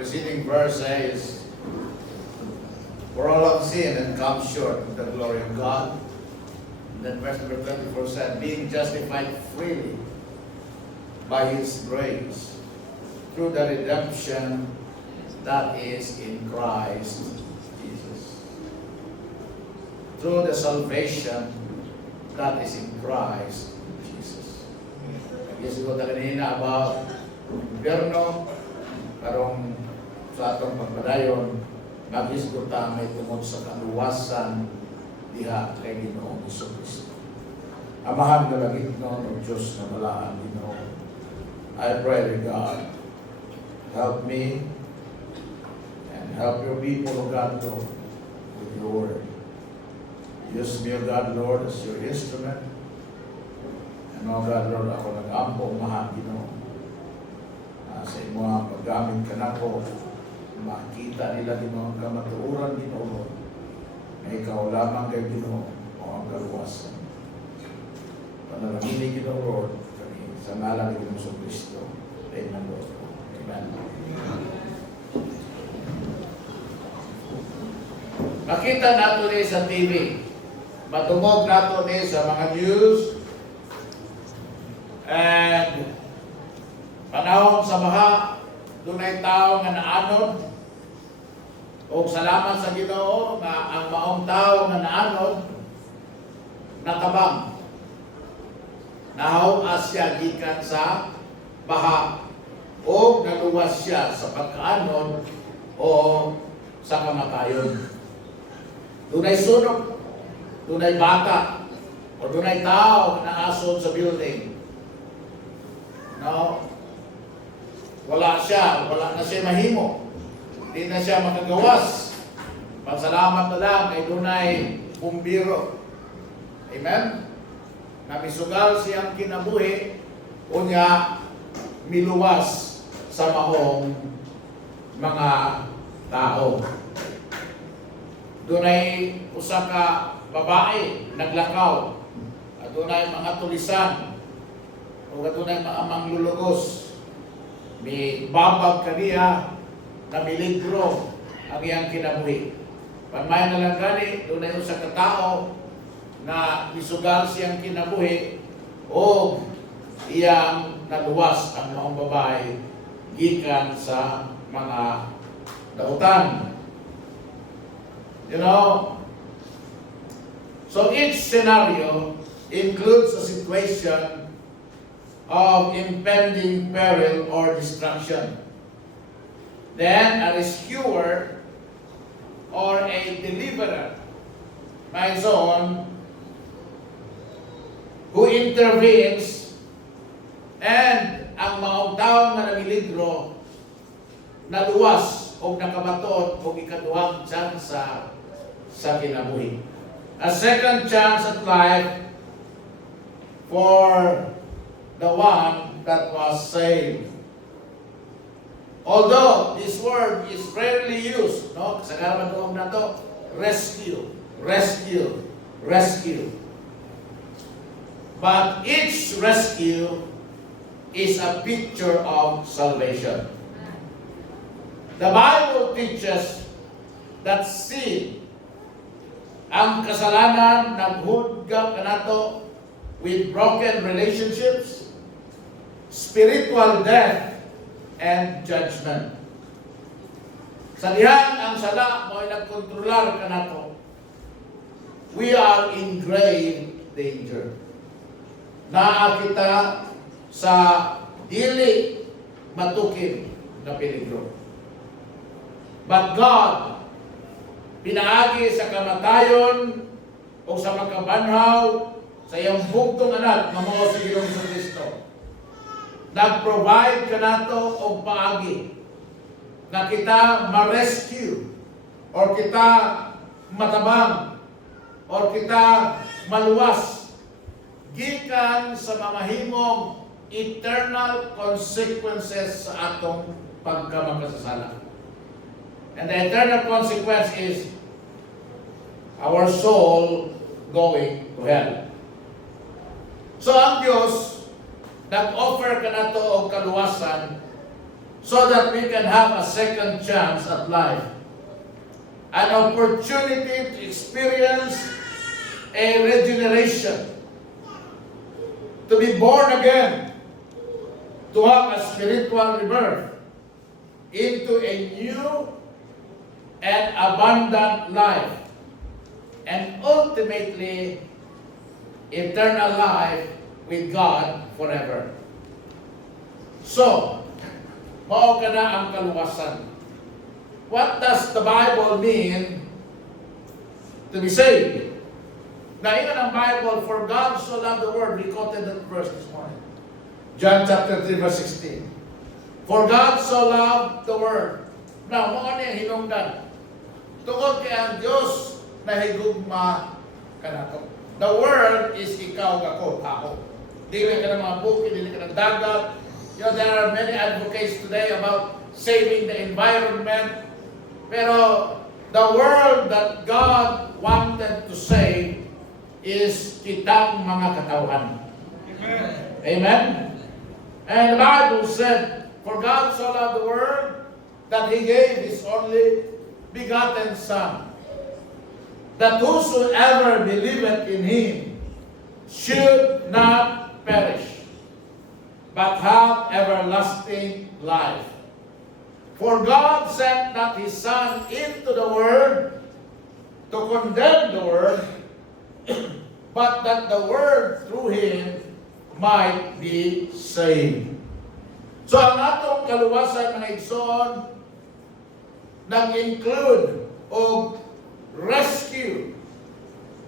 preceding verse says, for all have sinned and come short of the glory of God. And then verse number 24 said, being justified freely by His grace through the redemption that is in Christ Jesus. Through the salvation that is in Christ Jesus. Yes, ko ta kanina about gobyerno karong sa atong pagpadayon naghisgot ta may tungod sa kaluwasan diha kay Ginoong Jesucristo. Amahan ka lagi ng Diyos na balaan Ginoo. I pray to God, help me and help your people, O God, Lord, with your word. Use me, O God, Lord, as your instrument. And, O God, Lord, ako nag-ampo, mahal, Ginoo. Sa imo ang paggamit ka na ko, makita nila, Ginoo, ang kamatuuran, Ginoo, na ikaw lamang kay Ginoo, o ang kaluwasan. Panalangin, Ginoo, Lord, sa ngalan ni Ginoo Kristo. Amen, Lord. Amen. Makita nato ni sa TV. Matungog nato ni sa mga news. And panahon sa baha, dunay tao nga naanod. O salamat sa Ginoo na ang maong tao nga naanod nakabang. Nahaw-as siya gikan sa baha o naluwas siya sa pagkaanon o sa kamatayon. Dunay sunog, dunay bata, o dunay tao na asod sa building. No? Wala na siya mahimo. Hindi na siya makagawas. Pasalamat na lang ay dunay bumbiro. Amen? Na misugal siyang kinabuhi o niya miluwas sa mahong mga tao. Dunay usa ka babae naglakaw. At dunay mga tulisan o dunay mga manglulugos. May babag kaniya na miligro ang iyang kinabuhi. Panmay na lang gani, dunay usa ka tao na isugal siyang kinabuhi o iyang naluwas ang mga babae gikan sa mga dautan. You know, so each scenario includes a situation of impending peril or destruction. Then a rescuer or a deliverer, my son, who intervenes, and ang maong taong nga namiligro naluwas o nakabaton o ikaduhang tsansa sa kinabuhi. A second chance at life for the one that was saved. Although this word is rarely used, no? Sa karaman doon na to, rescue. But each rescue is a picture of salvation. The Bible teaches that sin, ang kasalanan naghudga kanato with broken relationships, spiritual death, and judgment. Sa dihan ang sala mo'y nagkontrolar kanato, we are in grave danger. Naa kita sa dili matukin na peligro. But God, pinaagi sa kamatayon o sa pagkabanhaw sa iyang bugtong anak nga mao si Ginoong Kristo. Nag-provide kanato og paagi na kita ma-rescue or kita matabang or kita maluwas gikan sa mamahimong eternal consequences sa atong pagkamakasasala. And the eternal consequence is our soul going to hell. So ang Diyos nag-offer ka na to og kaluwasan so that we can have a second chance at life. An opportunity to experience a regeneration, to be born again, to have a spiritual rebirth into a new and abundant life, and ultimately eternal life with God forever. So, mao ka na ang kaluwasan. What does the Bible mean to be saved? Naingon ang Bible, for God so loved the world. We quoted that verse this morning. John chapter 3 verse 16. For God so loved the world. Now, mo ano yung hinungdan? Tungod kay ang Diyos na higugma kanato. The world is ikaw, ako. Dili ka ng mga bukid, dili ka ng dagat. You know, there are many advocates today about saving the environment. Pero the world that God wanted to save is kitang mga katauhan. Amen. Amen? And the Bible said, for God so loved the world that He gave His only begotten Son, that whosoever believeth in Him should not perish, but have everlasting life. For God sent not His Son into the world to condemn the world, but that the world through Him might be saved. So ang atong kaluwasan mga igsoon nag-include o rescue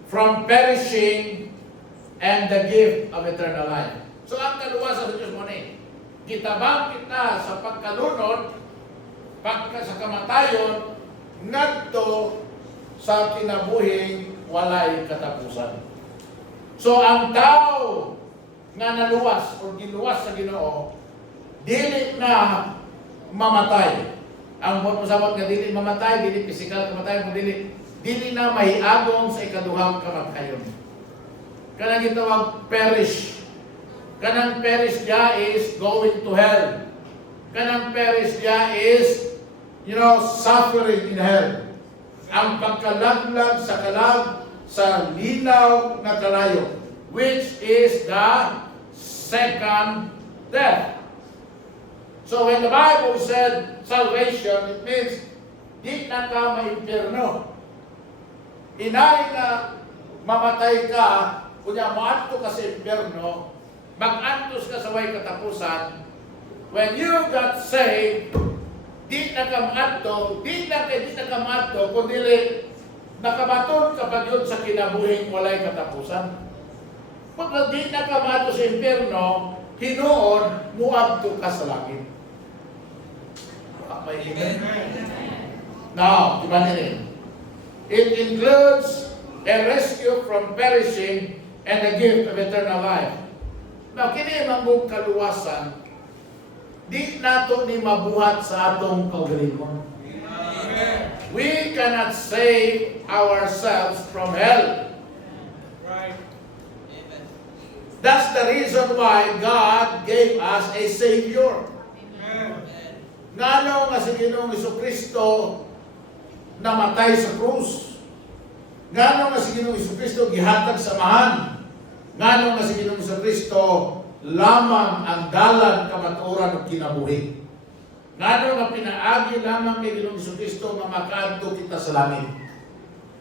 from perishing and the gift of eternal life. So ang kaluwasan sa Diyos mo ni, kitabang kita sa pagkalunod, pagka sa kamatayon, ngadto sa kinabuhing walay katapusan. So ang tao nga naluwas o giluwas sa Ginoo, dili na mamatay. Ang pag-usabot nga dili mamatay, dili physical kamatayon, dili na mahiagom sa ikaduhang kamatayon. Kanang gitawag perish. Kanang perish niya is going to hell. Kanang perish niya is, suffering in hell. Ang pagkalaglag sa kalag sa linaw na kalayo, which is the second death. So when the Bible said salvation, it means di na ka ma-impyerno. Inay na mamatay ka, kunya maadto ka sa impyerno, mag-antos ka sa way katapusan. When you got saved, di na ka maadto, di na ka maadto, kundi nakabaton ka pa yun sa kinabuhing walay katapusan. Pag di na ka maadto sa impyerno, hinoon, muadto ka sa langit. Amen. Now, imagine it includes a rescue from perishing and a gift of eternal life. Now, kini manggong kaluwasan, di nato ni mabuhat sa atong kaugalingon. We cannot save ourselves from hell. Right. That's the reason why God gave us a Savior. Ngano nga si Ginoong Jesucristo namatay sa krus? Ngano nga si Ginoong Jesucristo gihatag sa amahan? Ngano nga si Ginoong Jesucristo lamang ang dalan kamatuoran ug kinabuhi? Ngano nga pinaagi lamang kay Ginoong Jesucristo nga makaadto kita sa langit?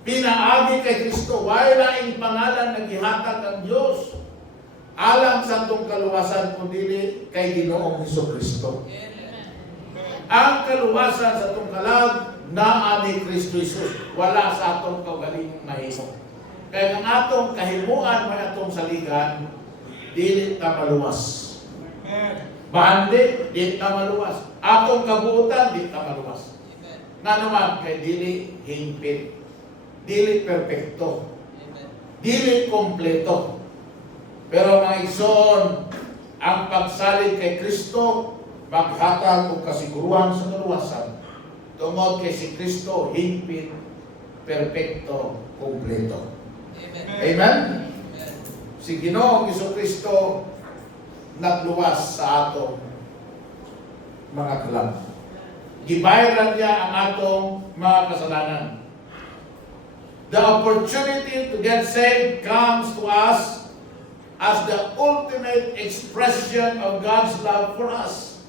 Pinaagi kay Kristo, wala ing pangalan na gihatag ang Dios alang sa atong kaluwasan kundi kay Ginoong Jesucristo. Ang kaluwasan sa atong kalag naa ni Kristo Jesus, wala sa atong kaugalingong mahimo. Kaya ang atong kahimuan may atong saligan, dili ta maluwas. Bahandi, dili ta maluwas. Atong kabuutan, dili ta maluwas. Nga naman, kay dili hingpit, dili perpekto, dili kompleto. Pero mga igsoon, ang pagsalig kay Kristo, maghatag o kasiguruhan sa kaluwasan tungod kay si Kristo higpit, perpekto, kompleto. Amen? Amen? Si Ginoong Jesucristo nagluwas sa aton mga kalam. Gibayaran niya ang atong mga kasalanan. The opportunity to get saved comes to us as the ultimate expression of God's love for us.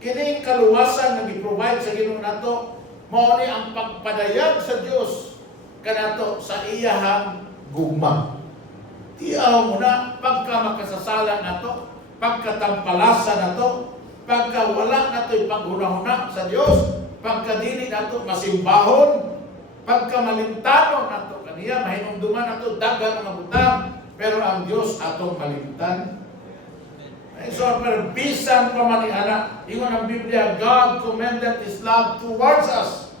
Kining kaluwasan na gi-provide sa Ginoo nato, mao ni ang pagpadayag sa Dios kanato sa iyahang gugma. Tiyaw mo na pagka makasasala nato, pagkatampalasa nato, pagka wala nato ipaghunahuna sa Dios, pagka dili nato masimbahon, pagka malintano nato kaniya, mahinumduman nato dagan nga butang, pero ang Dios atong malimtan. So, pero bisan pa man ana, ingon ang Biblia, God commended His love towards us,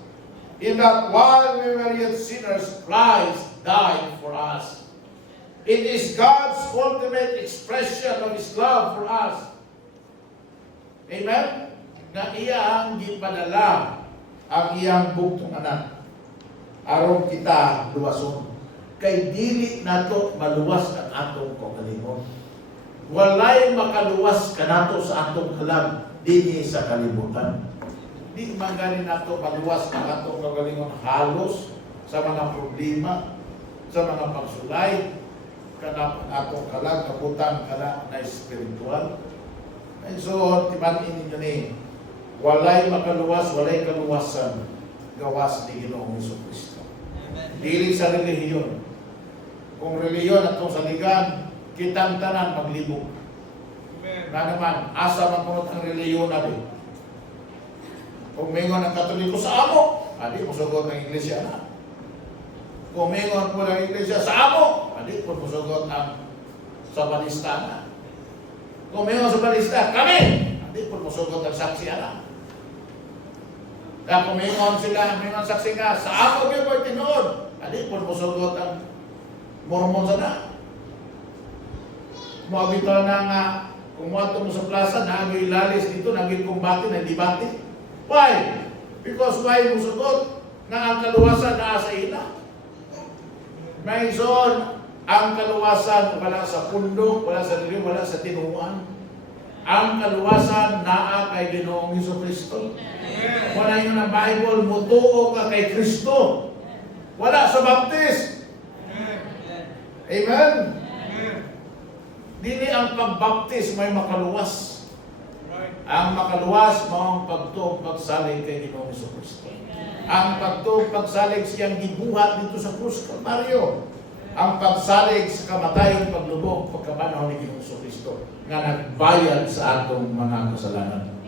in that while we were yet sinners, Christ died for us. It is God's ultimate expression of His love for us. Amen? Na iya ang gipadala ang iyang bugtong anak aron kita luwason. Kay dili nato maluwas ang atong kaugalingon. Walay makaluwas kanato sa atong kalag dinhi sa kalibutan. Di man gani nato maluwas ang atong kaugalingon halos sa mga problema, sa mga pagsulay, kana atong kalag kabutang kana na espiritual. Ay so timan-in ninyo ni walay makaluwas, walay kaluwasan gawas ni Ginoong Jesucristo. Dili sa relihiyon. Kung relihiyon atong saligan, kitang tanan maglibog. Na naman, asa man kunot ang relihiyon natin. Kung mingon ang Katoliko sa amo, adi mo sugot ang iglesia na. Kung mingon po ang iglesia sa amo, adi po mo sugot ang Sabanista na. Kung mingon sa Sabanista, kami, adi po mo sugot ang saksi na. Kaya kung mingon sila, mingon saksi nga, sa amo kayo po tinuod, adi po mo sugot ang Mormon sana. Mabito na nga, kung wato mo sa plaza, naging lalis dito, naging kumbati, na debate. Why? Because why mo sugot na ang kaluwasan na sa ina? May son, ang kaluwasan wala sa pundo, wala sa dilim, wala sa tinuan. Ang kaluwasan naa kay Ginoong Jesucristo. Wala yun ang Bible, mutuo ka kay Kristo. Wala sa baptis. Amen? Dili ang pagbaptis may makaluwas. Ang makaluwas mo ang pagtuong pagsalig kay Ginoong Jesucristo. Ang pagtuong pagsalig siyang gibuhat dito sa krus Kalbaryo. Ang pagsalig sa kamatayang paglubog pagkabanhaw ni Ginoong Jesucristo nga nagbayad sa atong mga kasalanan.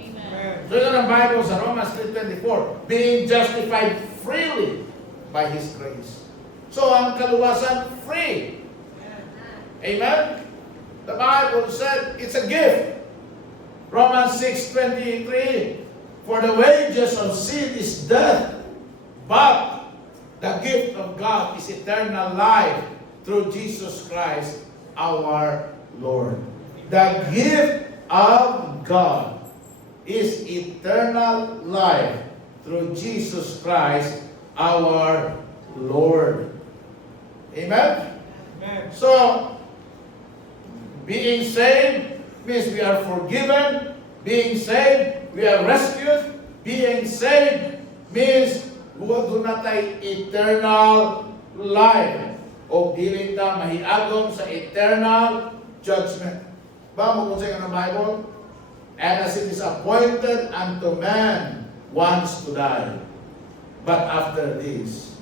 So yun ang Bible sa Romans 3:24, being justified freely by His grace. So ang kaluwasan free. Amen? The Bible said it's a gift. Romans 6:23, for the wages of sin is death, but the gift of God is eternal life through Jesus Christ our Lord. The gift of God is eternal life through Jesus Christ our Lord. Amen? Amen. So, being saved means we are forgiven. Being saved, we are rescued. Being saved means doon natay eternal life. O dili ta mahiagom sa eternal judgment. Ba mo kung sa ng Bible? And as it is appointed unto man once to die, but after this,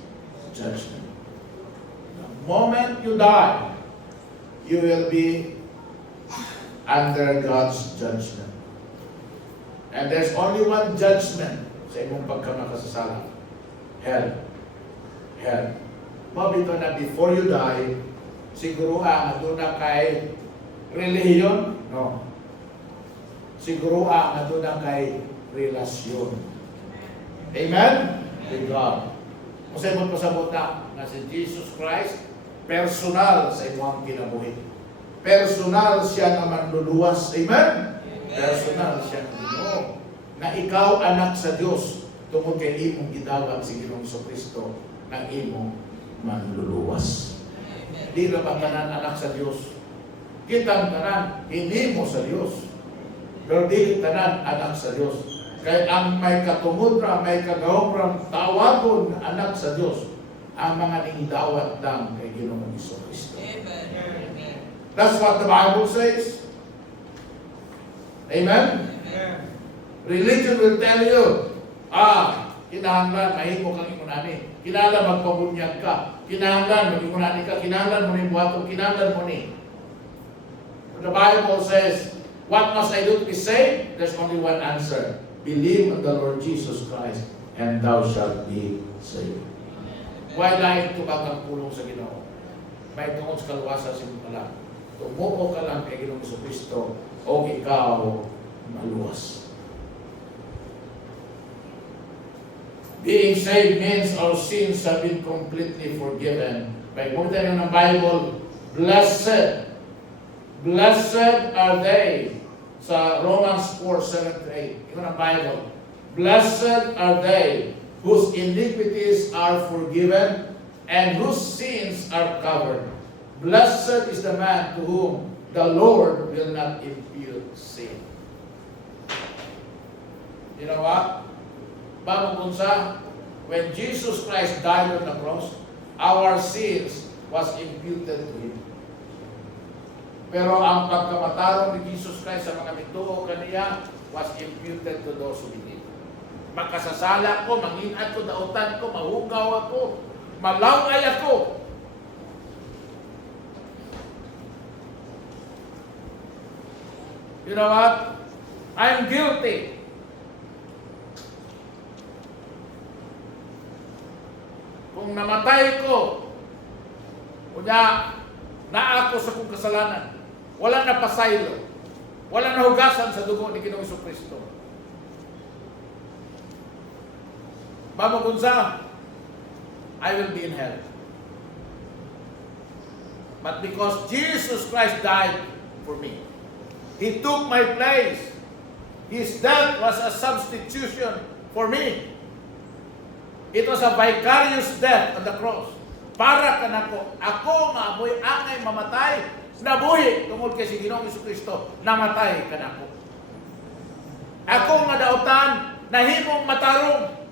judgment. The moment you die, you will be under God's judgment. And there's only one judgment sa imong pagkamakasasala. Hell. Hell. Mabito na before you die, siguro ang aduna kay relihiyon? No. Siguro ang aduna kay relasyon. Amen? With God. Kung sa imong pasabot na si Jesus Christ, personal sa imong kinabuhi. Personal siya na manluluwas. Amen? Personal siya na Ginoo. Na ikaw anak sa Diyos tungkol kay imong gidawat si Ginoong Jesucristo na imong manluluwas. Di na ba tanan anak sa Diyos? Kitang tanan, hindi mo sa Diyos. Pero di tanan anak sa Dios. Kaya ang may katungod ra, may kagahom tawagon na anak sa Dios, ang mga ningdawat lang kay Ginoong Kristo. Amen. That's what the Bible says. Amen? Amen. Religion will tell you, kinahanglan, mahimo kang ingunani. Kinahanglan magpabunyag ka. Kinahanglan mag-ingunani ka. Kinahanglan mo ni buhaton. Kinahanglan mo ni. The Bible says, what must I do to be saved? There's only one answer. Believe on the Lord Jesus Christ, and thou shalt be saved. Why dahil tumagang pulong sa Ginoo? May tungod sa kaluwasan sa iyong pala. Tumuo ka lang kay Ginoong Kristo o ikaw maluwas. Being saved means our sins have been completely forgiven. By pagpunta ng Bible, blessed. Blessed are they. Sa Romans 4:7-8. Ito ang Bible. Blessed are they whose iniquities are forgiven and whose sins are covered. Blessed is the man to whom the Lord will not impute sin. You know what? Bago kunsa, when Jesus Christ died on the cross, our sins was imputed to Him. Pero ang pagkamatarong ni Jesus Christ sa mga mituo kaniya was imputed to those who believe. Makasasala ko, manginat ko, dautan ko, mahugaw ako, malaway ako. You know what? I'm guilty. Kung namatay ko, kunya, na ako sa kong kasalanan, wala na pasaylo, wala na hugasan sa dugo ni Ginoong Kristo. Mamugunsa, I will be in hell. But because Jesus Christ died for me, He took my place. His death was a substitution for me. It was a vicarious death on the cross. Para kanako, ako maamoy angay mamatay, nabuhi tungod kay si Ginoong Kristo, namatay kanako. Ako nga dautan, nahimong matarong.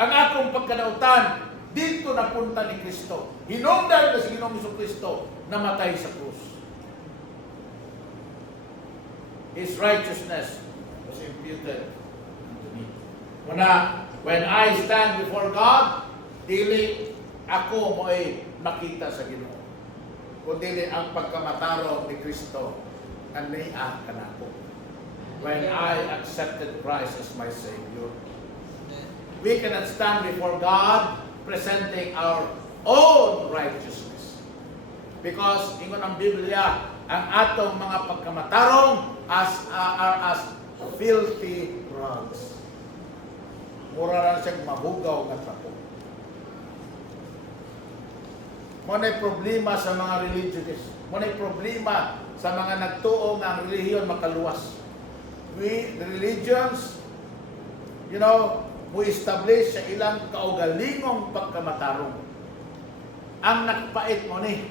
Ang akong pagkadautan, dito napunta ni Kristo. Hinungdan na si Ginoong Kristo, namatay sa krus. His righteousness was imputed unto me. When I stand before God, dili ako mo ay makita sa Ginoo. Kundi ang pagkamataro ni Kristo ang niya kanako. When I accepted Christ as my Savior, we cannot stand before God presenting our own righteousness. Because ingon ang Biblia, ang atong mga pagkamatarong are as filthy rags. Mura lang siyang mahugaw ng tapo. Muna'y problema sa mga religionists. Muna'y problema sa mga nagtuo nga ang relihiyon makaluwas. The religions, we establish sa ilang kaugalingong pagkamatarong. Ang nagpait mo ni.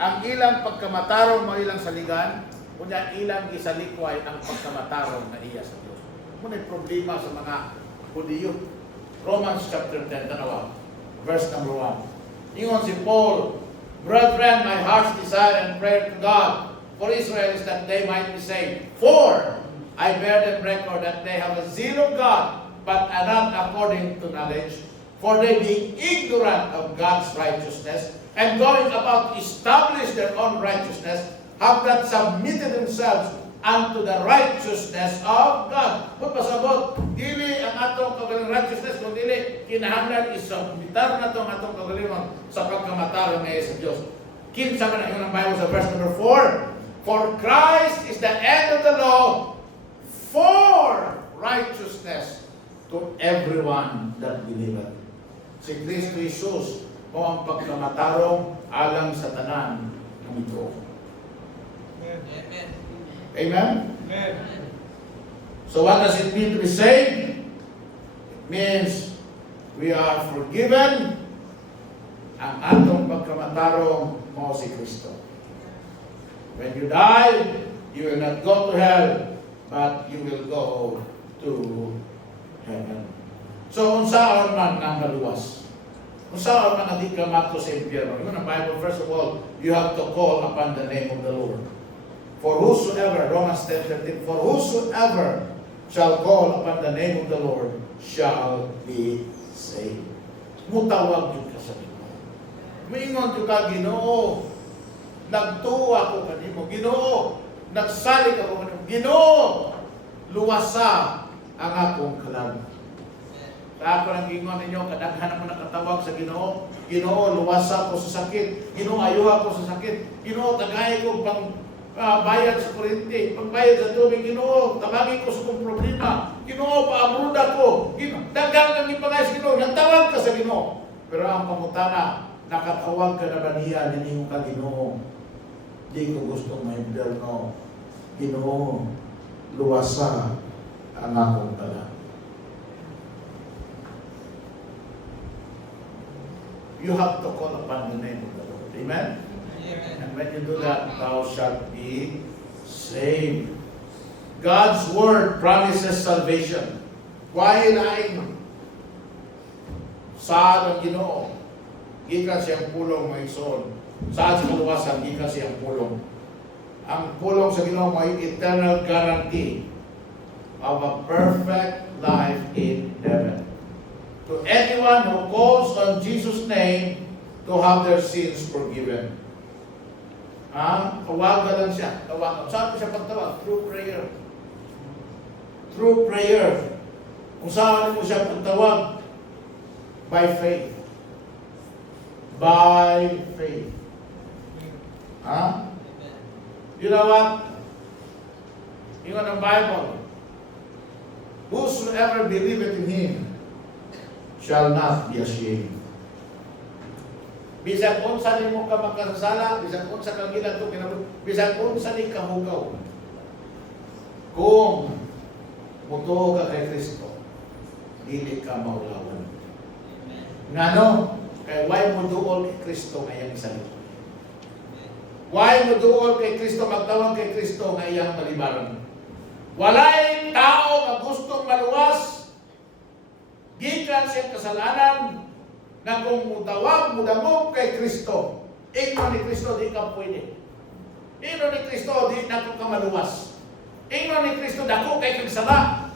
Ang ilang pagkamatarong mo ilang saligan, kunya ilang isalikway ang pagkamatarong na iya sa Diyos. Muna'y problema sa mga Hudiyo. Romans chapter 10, verse number 1. Ingon si Paul, Brethren, my heart's desire and prayer to God for Israel is that they might be saved. For I bear them record that they have a zeal of God, but are not according to knowledge. For they being ignorant of God's righteousness, and going about to establish their own righteousness, have not submitted themselves unto the righteousness of God. Kung pasabot, dili ang atong kagaling righteousness, kung dili, kinahanglan isubmitar na itong atong kagalingon sa pagkamatarong ngayon sa Diyos. Kinsa man ang ng Bible sa verse number 4. For Christ is the end of the law for righteousness to everyone that believeth. Si Kristo Jesus o ang pagkamatarong alang sa tanan ng ito. Amen. Amen? Amen. So what does it mean to be saved? It means we are forgiven. Ang atong pagkamatarong mo si Kristo. When you die, You will not go to hell, but you will go to heaven. So, unsaon man ang maluwas? Unsaon man ang di ka mato sa impyerno? Yun ang Bible, first of all, you have to call upon the name of the Lord. For whosoever, Romans 10:13, for whosoever shall call upon the name of the Lord shall be saved. Mutawag yun ka sa Ginoo. Mingon yun ka, Ginoo. Nagtuwa ko kanimo, Ginoo. Nagsali ka ko kanimo, Ginoo. Luwasa ang akong kalag. Kaya ako nang gingon ninyo, kadaghan mo nakatawag sa Ginoo. Ginoo, luwasa ko sa sakit. Ginoo, ayuha ko sa sakit. Ginoo, tagay ko pang bayad sa kuryente, pagbayad sa tubig. Ginoo, tabagin ko sa kong problema. Ginoo, paabruda ko. Dagang kang ipangay sa Ginoo. Nagtawag ka sa Ginoo. Pero ang pangutana, nakatawag ka na ba niya, ninyo ka Ginoo? Di ko gustong may no. Ginoo, luwasa ang akong kalag. You have to call upon the name of the Lord. Amen? Amen. And when you do that, thou shalt be saved. God's word promises salvation. Why laing? Saan ang Ginoo? Gikan siyang pulong may son. Saan sa kaluwasan? Gikan siyang pulong. Ang pulong sa Ginoo may eternal guarantee of a perfect life in heaven. To anyone who calls on Jesus' name to have their sins forgiven. Tawagan lang siya. Tawagan. Saan ko siya pagtawag? Through prayer. Through prayer. Kung saan mo siya pagtawag? By faith. By faith. You know what? Yung ang Bible. Whosoever believeth in Him shall not be ashamed. Bisan unsa nimo ka makasala, bisan unsa kang giladto kinabuhi, bisan unsa ni kahugaw. Kung mutuo ka kay Kristo, dili ka maulawan. Ngano? Kay why mo duol kay Kristo ngayang isalit. Why mo duol kay Kristo, magtawag kay Kristo ngayang malibaran. Walay tao nga gustong maluwas gikan siyang kasalanan na kung mutawag, mudamog kay Kristo, ingno ni Kristo di ka pwede. Ingno ni Kristo di na ka maluwas. Ingno ni Kristo dako kay kagsala.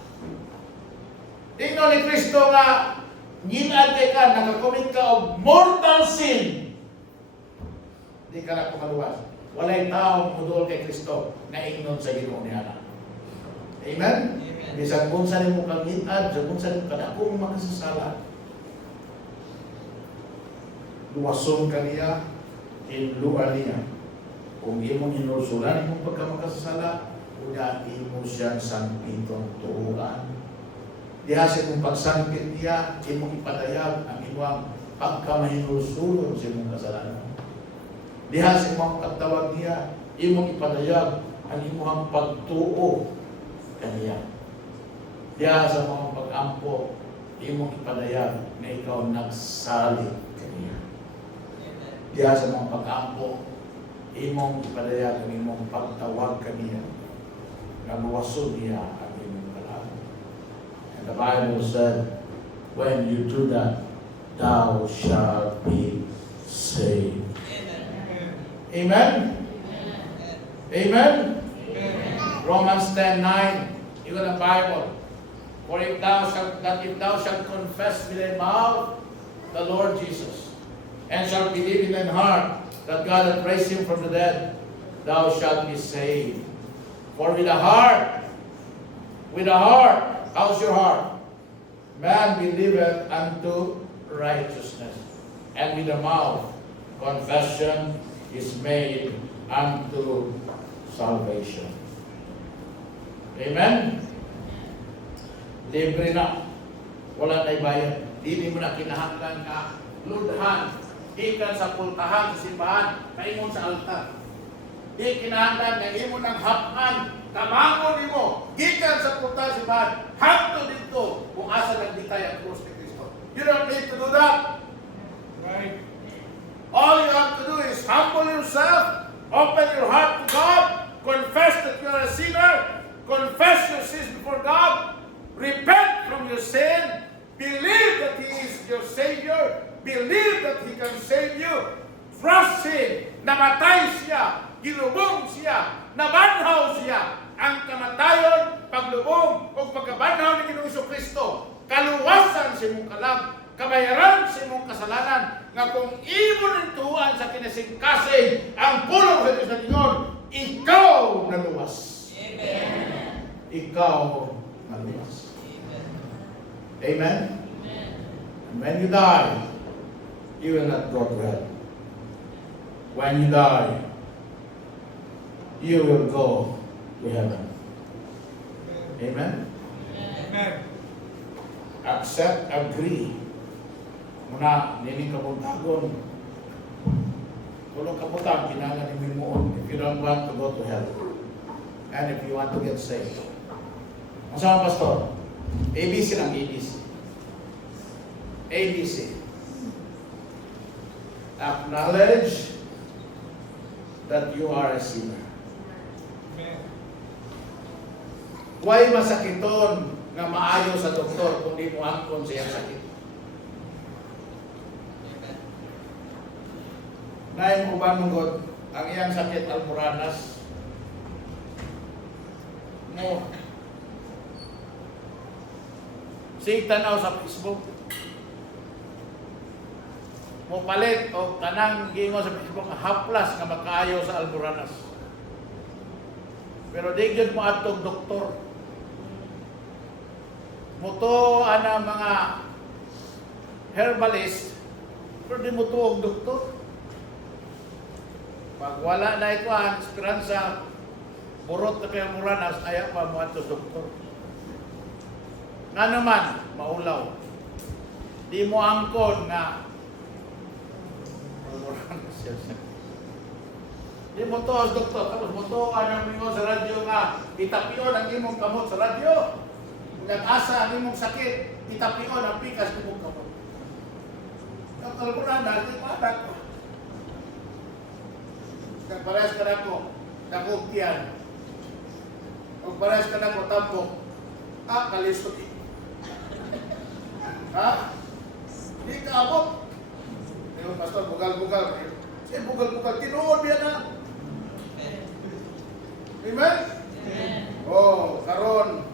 Ingno ni Kristo nga ginad kay ka, nakakomit ka og mortal sin. Di ka na maluwas. Walay tao mudol kay Kristo na ingnon sa Ginoo niya. Amen? Bisan kung saan mo kang hinad, kung saan mo kadakong makasasala, luwason ka niya, inluan niya. Kung imong inusulan, imong pagkamakasasala, unya imo siyang sangpitong tuuan. Diha siya kung pagsangkit niya, imong ipadayag ang imong pagkamahinusulon sa imong kasalanan. Diha siya imong pagtawag niya, imong ipadayag ang imong pagtuo kaniya. Diya sa mga pag-ampo, imong ipadayag na ikaw nagsalit kaniya. Diya sa mga pag-ampo, imong ipadayag ang imong pagtawag kaniya. Namuwaso niya ang imong kalag. And the Bible said, when you do that, thou shalt be saved. Amen? Amen? Romans 10:9. You got a Bible. For if thou shalt confess with thy mouth the Lord Jesus, and shalt believe in thine heart that God hath raised him from the dead, thou shalt be saved. For with the heart, how's your heart? Man believeth unto righteousness, and with the mouth confession is made unto salvation. Amen? Libre na. Wala na'y bayad. Dili mo na kinahanglan ka. Ludhan. Ikan sa pultahan sa simbahan. Kaingon sa altar. Di kinahanglan na imo ng hapan. Tamangon mo. Gikan sa pultahan sa simbahan. Hapto dito. Kung asa nagditay ang krus ni Kristo. You don't need to do that. Right? All you have to do is humble yourself. Open your heart to God. Confess that you are a sinner. Confess your sins before God. Repent from your sin. Believe that He is your Savior. Believe that He can save you. Trust Him. Namatay siya. Gilubong siya. Nabanhaw siya. Ang kamatayon, paglubong, o pagkabanhaw ni Ginoong Jesucristo, kaluwasan sa imong kalag, kabayaran sa imong kasalanan, nga kung imo nintuan sa kinasingkasing ang pulong sa Diyos na Gingon, ikaw naluwas. Amen. Ikaw naluwas. Amen. Amen? And when you die, you will not go to hell. When you die, you will go to heaven. Amen? Amen. Accept, agree. Muna, nining kabuntagon. Kulong kabutang, kinangan ni Mimoon if you don't want to go to hell. And if you want to get saved. Ang sama, Pastor? ABC lang, ABC. ABC. Acknowledge that you are a sinner. Huwag masakiton nga maayo sa doktor kung di mo angkon siyang sakit. Amen. Nain mo ba nungod ang iyang sakit almoranas? No. Sige tanaw sa Facebook. Mo palit o tanang gingo sa Facebook haplas nga makaayo sa almoranas. Pero di gyud mo atong doktor. Muto ana mga herbalist, pero di mo tuog doktor. Pag wala na ito ang esperansa, burot na kayong muranas, ayaw pa mo ato doktor. Nga naman, maulaw. Di mo angkon nga muranas siya. Di mo tuos doktor, tapos mo tuo anang mingo sa radyo nga itapion ang imong kamot sa radyo. Nag-asa ang imong sakit, itapion ang pikas ng imong kamot. Ang kalmuranas, di pa anak ko. Nagparehas ka na ko, nakugtiyan. Kung parehas ka na ko, tampok. Kalisot. Ha? Hindi ka abot. Ngayon, Pastor, bugal-bugal. Siya bugal-bugal. Tinuod yan na. Amen? Amen. Oh, karon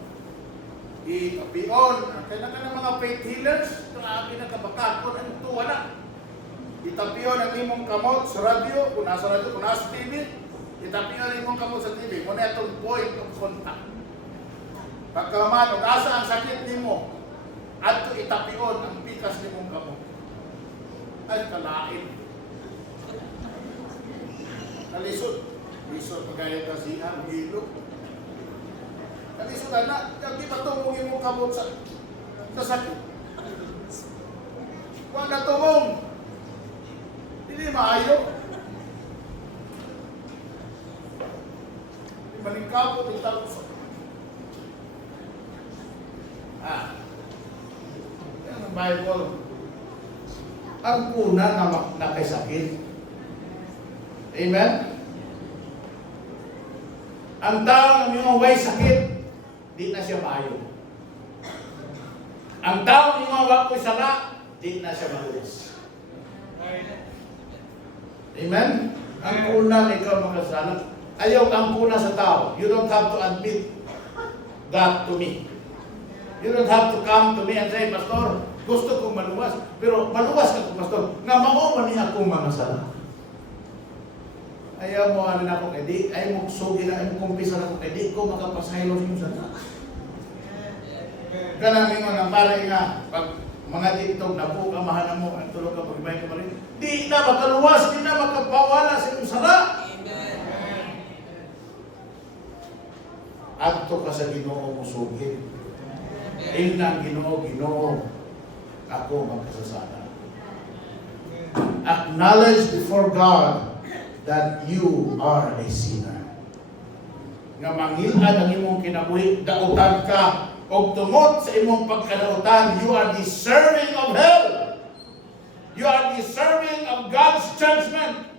itapion. Kailangan ng mga faith healers, grabe na kabakakon ang tuwa na. Itapion ang imong kamot sa radyo, kung nasa radyo, kung nasa TV, itapion ang imong kamot sa TV. Muna itong point of contact. Pagkaman, kung nasa ang sakit nimo, at itapion ang pikas nimong kamot. Ay, kalain. Nalisod. Lisod pagkaya kasi ang hilo. Nalisod na, hindi pa tumong imong kamot sa sakit. Huwag na tumong. Hindi maayo. Malingkapot yung tapos. Yan ang Bible. Ang una na nakasakit. Amen? Ang taong yung way sakit, di na siya maayo. Ang taong yung wako'y sala, di na siya maluwas. Amen? Ang una, ikaw makasala. Ayaw ang una sa tao. You don't have to admit that to me. You don't have to come to me and say, Pastor, gusto kong maluwas. Pero maluwas ka ko, Pastor. Nga mauman niya akong mga sala. Ayaw mo ano na akong edi. Ayaw mo sugi na, ayaw mo kumpisa na akong edi. Ko makapasaylo sa iyong sala. Kanang ingon ang pare nga, pag mga TikTok na po, kamahanan mo, ang tulog ka, pag-ibay ka pa rin. Di na makaluwas, di na makapawala sa iyong sala. Amen. Adto ka sa Ginoo mo sugid. Tingnan Ginoo, Ginoo, ako magkasasala. Acknowledge before God that you are a sinner. Nga mangilad ang imong kinabuhi, dautan ka, o tungod sa imong pagkadautan, you are deserving of hell. You are deserving of God's judgment.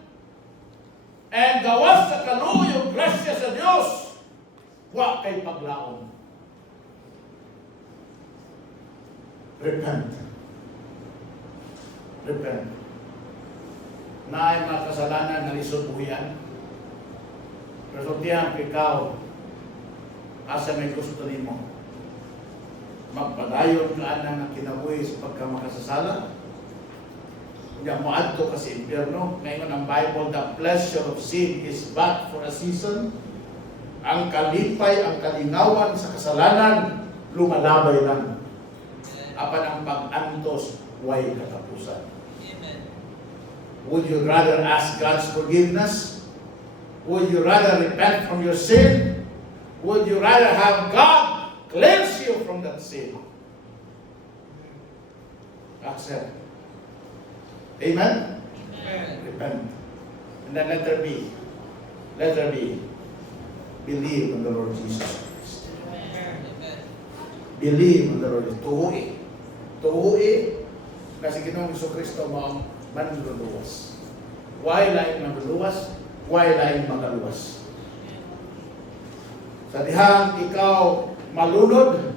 And gawas sa kaluyog grasya sa Dios, wa kay paglaom. Repent. Repent. Naay mga kasalanan na lisod buhian. Resultihan ikaw asa may gusto nimo. Magpadayon ka na ng kinabuhi sa pagkamakasasala. Hindi mo adto ka sa impyerno. Ngayon ang Bible, the pleasure of sin is but for a season. Ang kalipay, ang kalinawan sa kasalanan, lumalabay lang. Apan ang pag-antos, way katapusan. Amen. Would you rather ask God's forgiveness? Would you rather repent from your sin? Would you rather have God cleanse you from that sin? Accept. Amen? Amen. Repent. And then letter B. Letter B. Believe in the Lord Jesus Christ. Amen. Believe in the Lord. Tuhui. Tuhui. Kasi Ginoong Jesucristo mo manluluwas. Why laing manluluwas? Why laing magaluwas? Sa dihang ikaw malunod,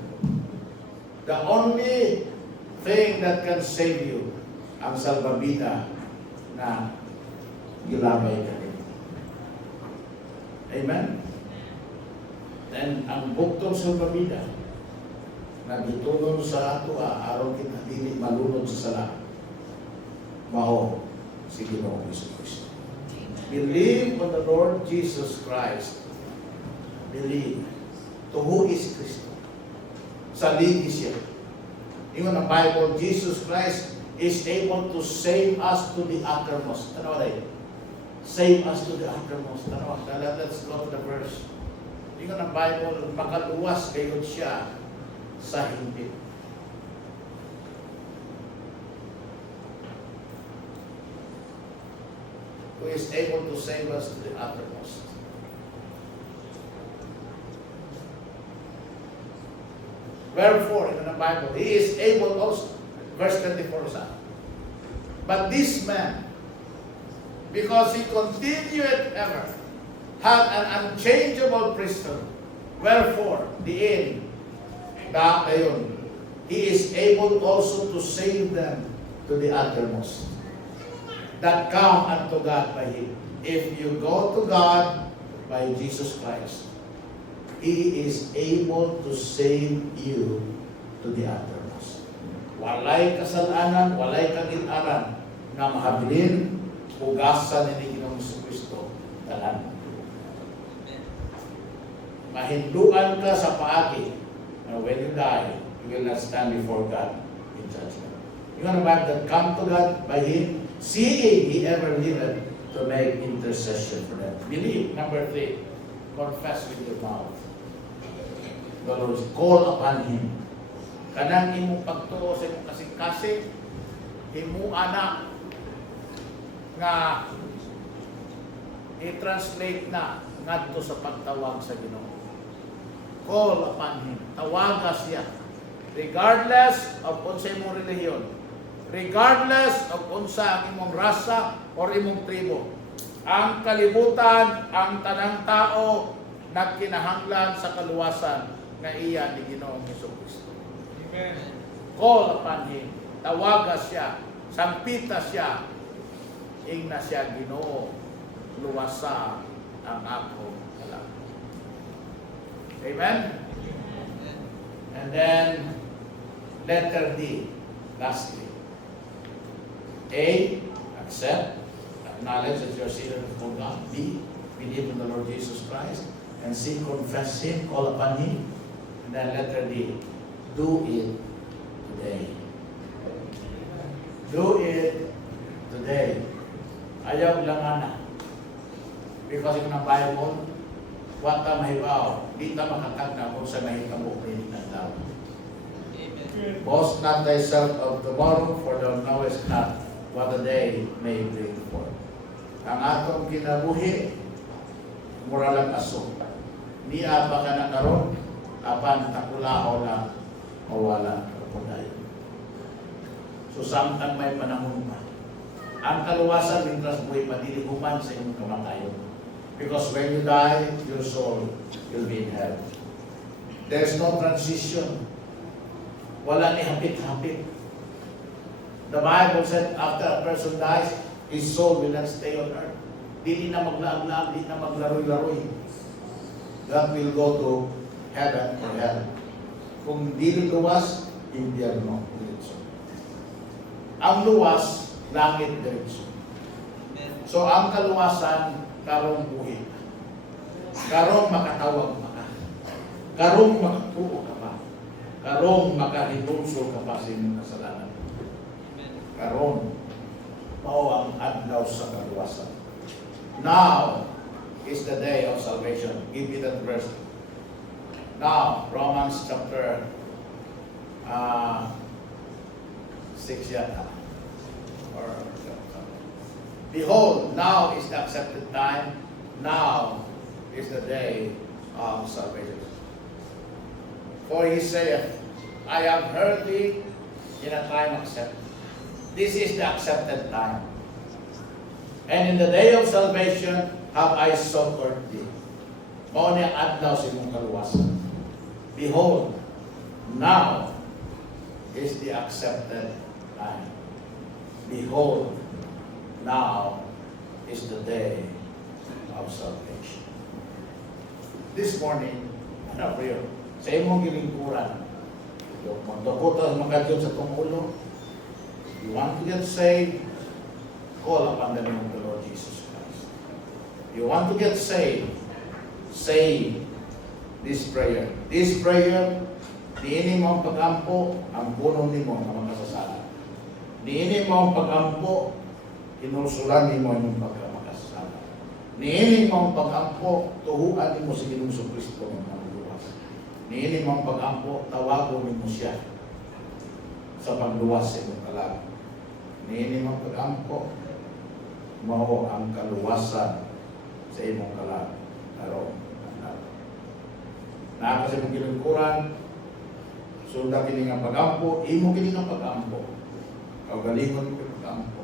the only thing that can save you, ang salbabida na gilabay ka rin. Amen? Then, ang buktong salbabida na gitulong sa ato, araw kita dili malunod sa sala. Mao, si Ginoong Jesucristo. Believe on the Lord Jesus Christ. Believe. To who is Kristo? Saligi siya. Ingon ang Bible, Jesus Christ is able to save us to the uttermost. Ano ba tayo? Save us to the uttermost. Ano ba? Let's go to the verse. Ingon ang Bible, makaluwas kayo siya sa hindi. Who is able to save us to the uttermost. Wherefore, in the Bible, he is able also, verse 24 sa. But this man, because he continued ever, had an unchangeable priesthood. Wherefore, the end, ayon, he is able also to save them to the uttermost, that come unto God by him. If you go to God by Jesus Christ, he is able to save you to the uttermost. Walay kasalanan, walay kagitaran na mahabilin, hugasan ni Ginoong Jesucristo tanan. Mahinduan ka sa paagi na when you die, you will not stand before God in judgment. You want to that come to God by him, seeing he ever lived to make intercession for them. Believe. Number 3, confess with your mouth. The Lord, call upon him. Kanang imong pagtuo sa imong kasing-kasing, himuan na nga i-translate na ngadto sa pagtawag sa Ginoo. Call upon him. Tawaga siya. Regardless of unsa imong relihiyon. Regardless of unsa ang imong rasa or imong tribo. Ang kalibutan, ang tanang tao nagkinahanglan sa kaluwasan nga iya ni Ginoong Jesucristo. Amen. Call upon him. Tawaga siya. Sampita siya. Ingna siya Ginoo. Luwasa ang ako kalang. Amen? And then, letter D, lastly. A, accept, acknowledge that you're sinner before God. B, believe in the Lord Jesus Christ. And C, confess him, call upon him. And then letter D, do it today. Do it today. Ayaw lang na. Because in the Bible, what ta mahibaw, di ta makatagna kung sa mahitabo rin ng tao. Amen. Boast not thyself of tomorrow, for thou knowest not what the day may bring forth. Ang atong kinabuhi, mura lang aso. Niya ba ka na karon, apan takulao lang, mawala kapundayon. So samtang may panahon pa, ang kaluwasan, mintras buhay pa, dilihuman sa iyong kamatayon. Because when you die, your soul will be in hell. There's no transition. Wala ni hapit-hapit. The Bible said after a person dies, his soul will not stay on earth. Di na maglaag-laag, di na maglaroy-laroy. That will go to heaven or hell. Kung di luwas, impyerno. Diretso. Ang luwas, langit diretso. So ang kaluwasan, karong buhi. Karong makatawag maka. Karong makatuo ka pa. Karong makahinulso ka pa sa inyong kasalanan. Karong mao ang adlaw sa kaluwasan. Now is the day of salvation. Give me that verse. Now, Romans chapter 6 yata. Or, behold, now is the accepted time. Now is the day of salvation. For he saith, I have heard thee in a time accepted. This is the accepted time. And in the day of salvation have I succored thee. Mao ni adlaw sa imong kaluwasan. Behold, now is the accepted time. Behold, now is the day of salvation. This morning, prayer, sa imong gilingkuran, magdukot ang makadyon sa tumulo. You want to get saved, call upon the name of the Lord Jesus Christ. You want to get saved, say this prayer. This prayer, diinin mo ang pag-ampo, ang puno nimo ng mga kasasala. Diinin mo ang pag-ampo, inusulan nimo ang pagkamakasala. Diinin mo ang pag-ampo, tuhuan nimo si Ginoong Kristo ng mga luwas. Diinin mo ang pag-ampo, tawagon nimo siya sa pagluwas sa imong kalag. Diinin mo ang pag-ampo, mao ang kaluwasan sa imong kalag. Karon, na kasi mong ginungkuran, sunda kini nga pag-ampo, imo kini nga pag-ampo. Kaugalingon mo pag-ampo.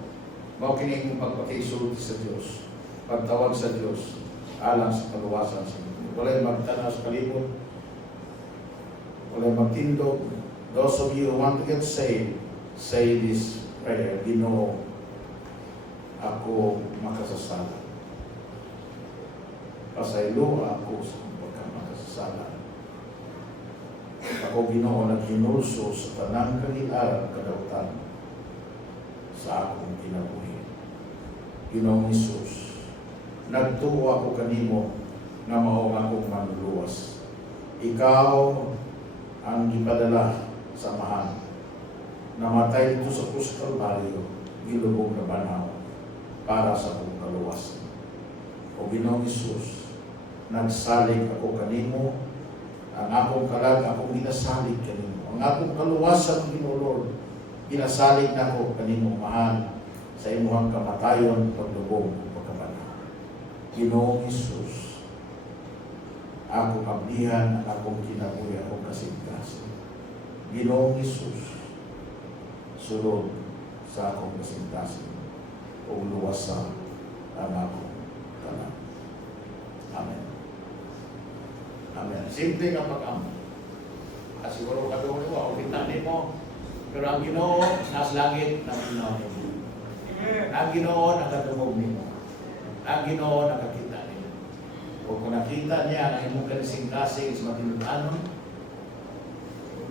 Mao kini imong pagpakisulti sa Dios, pagtawag sa Dios, alang sa kaluwasan sa inyo. Walay magtanaw sa kalibot, walay magtindog. Those of you who want to get saved, say this prayer, Ginoo, ako makasasala. Pasaylo ako sa pagkamakasasala. Ako, Ginoo, naghinulso sa tanang kagilaran kadautan sa akong kinabuhi. Ginoong Hesus, nagtuo ako kanimo na mao akong manluwas. Ikaw ang ipadala sa mahan. Namatay ito sa krus Kalbaryo, gilubog na banaw para sa akong kaluwasan. O Ginoong Hesus, nagsalig ako kanimo, ang akong kalag, akong ginasalig kanimo. Ang akong kaluwasan, Ginoo Lord, ginasalig na ako kanimo mahal sa imuhang kamatayon, paglubog, pagkabanaw. Ginoong Hesus, ako kablihan, ang akong kinabuhi, akong kasigkasin. Ginoong Hesus, sulod sa akong kasigkasin, o luwasa ang akong kalag. Amen. Amen. Simple nga pag-amo. Kasi siguro kadungo mo, o kitani mo. Pero ang Ginoo, nasa langit, nakinaw mo. Ang Ginoo, nakadungog mo. Ang Ginoo, nakakita niyo. O kung nakita niya, ang imong kanising-kasing sa matinuanon,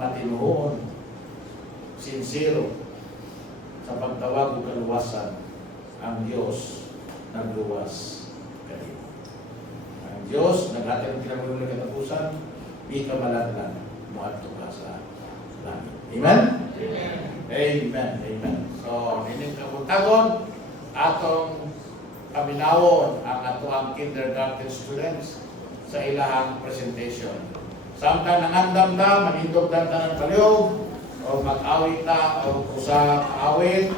matinuon, sincero, sa pagtawag o kaluwasan, ang Diyos nagluwas kayo. Ang Diyos, naghatid ang kinabuhi ng katapusan, di ka malaglag, muadto ka sa langit. Amen? Amen. Amen. Amen. So, nining kabutagon, atong paminawon ang atoang kindergarten students sa ilahang presentation. Samtang nangandam na, manindog na ng palihog, o mag-awit na, o sa awit,